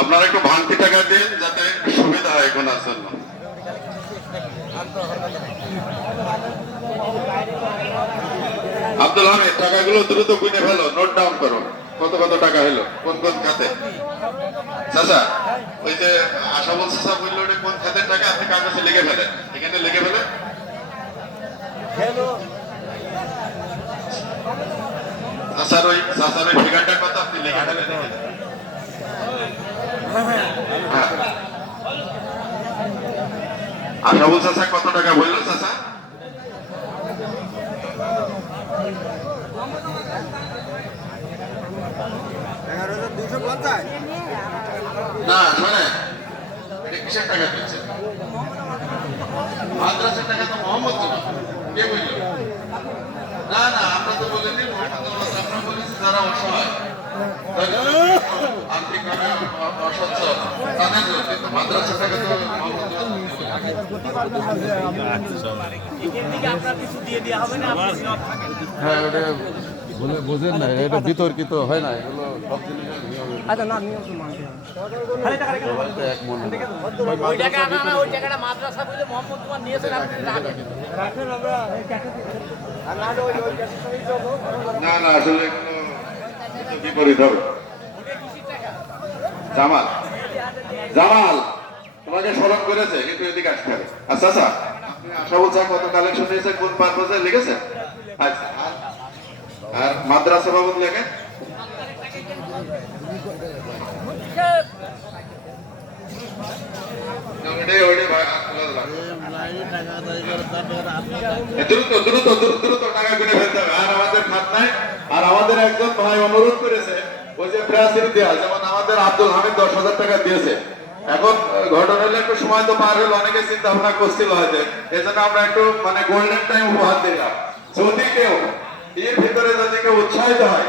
আপনারা একটু ভাঙতি টাকা দিন যাতে সুবিধা হয় গোনার জন্য। আব্দুল হামিদ, টাকাগুলো দ্রুত গুনে ফেলো, নোট ডাউন করো। কত কত টাকা হলো? কোন কোন খাতে? চাচা ওই যে আশাবল চাচা বলল ওটা কোন খাতের টাকা? আপনি কাগজে লিখে ফেলেন? এখানে লিখে ফেলেন চাচার ওই চাচার ওই ফিগারটার কথা আপনি লিখে ফেলেন এখানে। হ্যাঁ। আশাবুল চাচা কত টাকা বলল চাচা না এটা কিসের টাকা মাদ্রাসার টাকা তো মোহাম্মদ কে বলল? না না আমরা তো বলিনি আমরা বলেছি যারা অসহায়। আর্থিকভাবে অসচ্ছল তাদের টাকা তো হ্যাঁ ওটা বলে বোঝেন না এটা বিতর্কিত হয় না এগুলো সব জিনিসের নিয়ম। মনে না। টাকা না না আসলে জামাল জামাল তোমাকে স্মরণ করেছে কিন্তু এদিকে আসতে হবে আচ্ছা আচ্ছা আপনি আশা বলছে কত কালেকশন নিয়েছে কোন পারপোজে লিখেছে আচ্ছা আর- আর মাদ্রাসা বাবদ লেখেন দ্রুত চিন্তা ভাবনা করছিল হয়তো এজন্য আমরা একটু মানে গোল্ডেন টাইম উপহার দিলাম যদি কেউ এর ভিতরে যদি উৎসাহিত হয়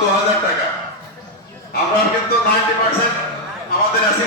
দু হাজার টাকা। আমরা কিন্তু নাইনটি পার্সেন্ট আমাদের আছে